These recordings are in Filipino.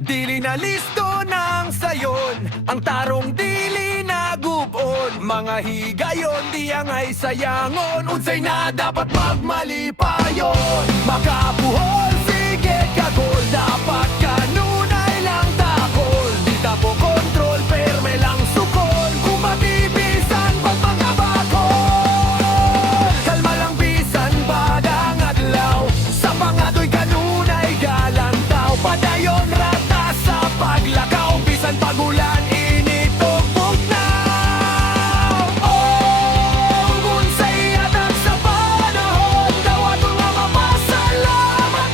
Dili na listo ng sayon, ang tarong dili na gubon. Mga higayon di ang ay sayangon, unsay na dapat magmalipayon. Makapuhol, sige kagol, dapat kanunay lang takol. Di tapo kontrol, perme lang sukol, kung matibisan pag mga bakol. Kalma lang bisan badang adlaw, sa pangadoy kanunay galantaw. Padayon rata sa paglakaw, bisan pagulan init o bugnaw. Oh, unsay atak sa panahon, dawat mga mapasalamat.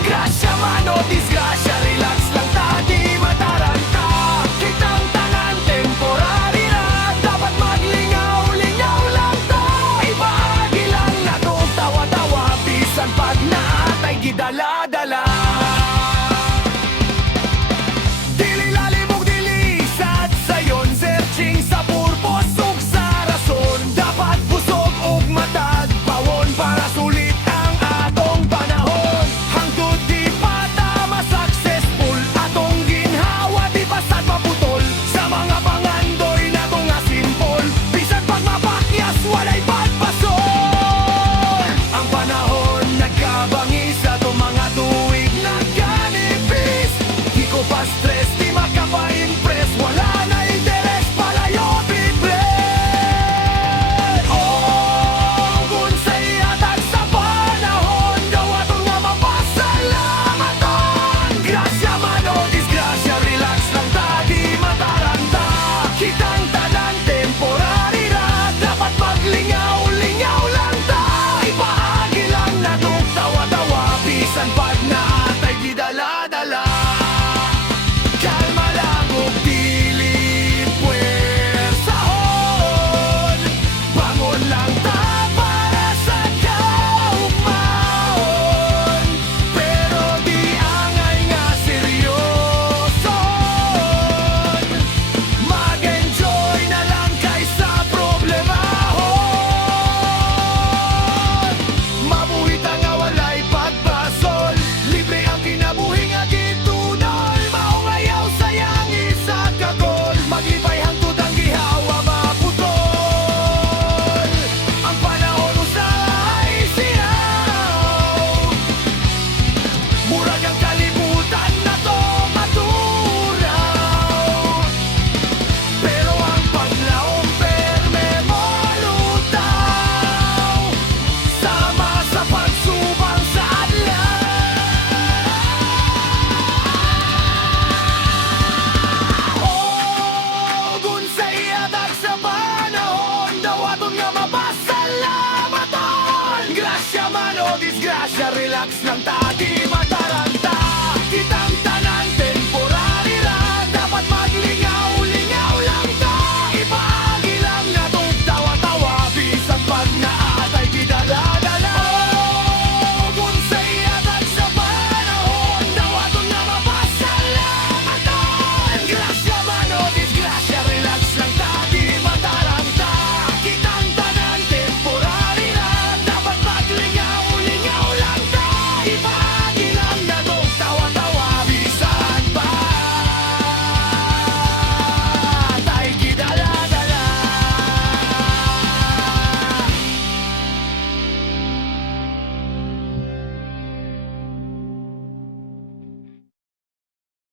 Grasya man o disgrasya, relax lang ta, di mataranta. Kitang tanan temporary na, dapat maglingaw-lingaw lang ta. Ibahagi lang na tong tawa-tawa, bisan pag naatay gidala-dala. Dili lalim ug dili sad sayon, searching sa purpose ug sa rason. Dapat busog ug matag pawon, para sulit ang atong panahon. Hangtod di pa ta ma-successful, atong ginhawa di pa sad maputol. Sa mga pangandoy na tong nga simple, bisan pag mapakyas walay pagpasol. Ang panahon nagkabangi sa itong mga tuig nagkanipis. Di ko pa stress, di makapa-impress, wala na interes, palayo biblet. Oh, kung sa'y atat sa panahon, gawaton nga mapasalamaton. Grasya man o disgrasya, relax lang ta, di mataranta. Kitang tanan temporary ra, dapat maglingaw-lingaw lang ta. Ibahagi lang na tong tawa-tawa, bisan pag naatay di dala-dala. Kalma lang ug dili puwersahon, bangon lang ta para sa kaugmaon. Pero di angay nga seryoson, mag-enjoy na lang kaysa problemahon. Mabuhi ta nga walay pagbasol, libre ang kinabuhi nga gitunol. Maungayaw sayang isa kagol, maglipay hangtod ang gihawa maputol. Ang panahon usay siyaw, murag ang kalibutan na to maturaw. Pero ang paglaong perme mo lutaw, sama sa pagsubang sa adlaw. Oh, kung sa'y atak sa panahon, dawaton nga mapasalamaton. Grasya man o disgrasya, relax lang ta, di mata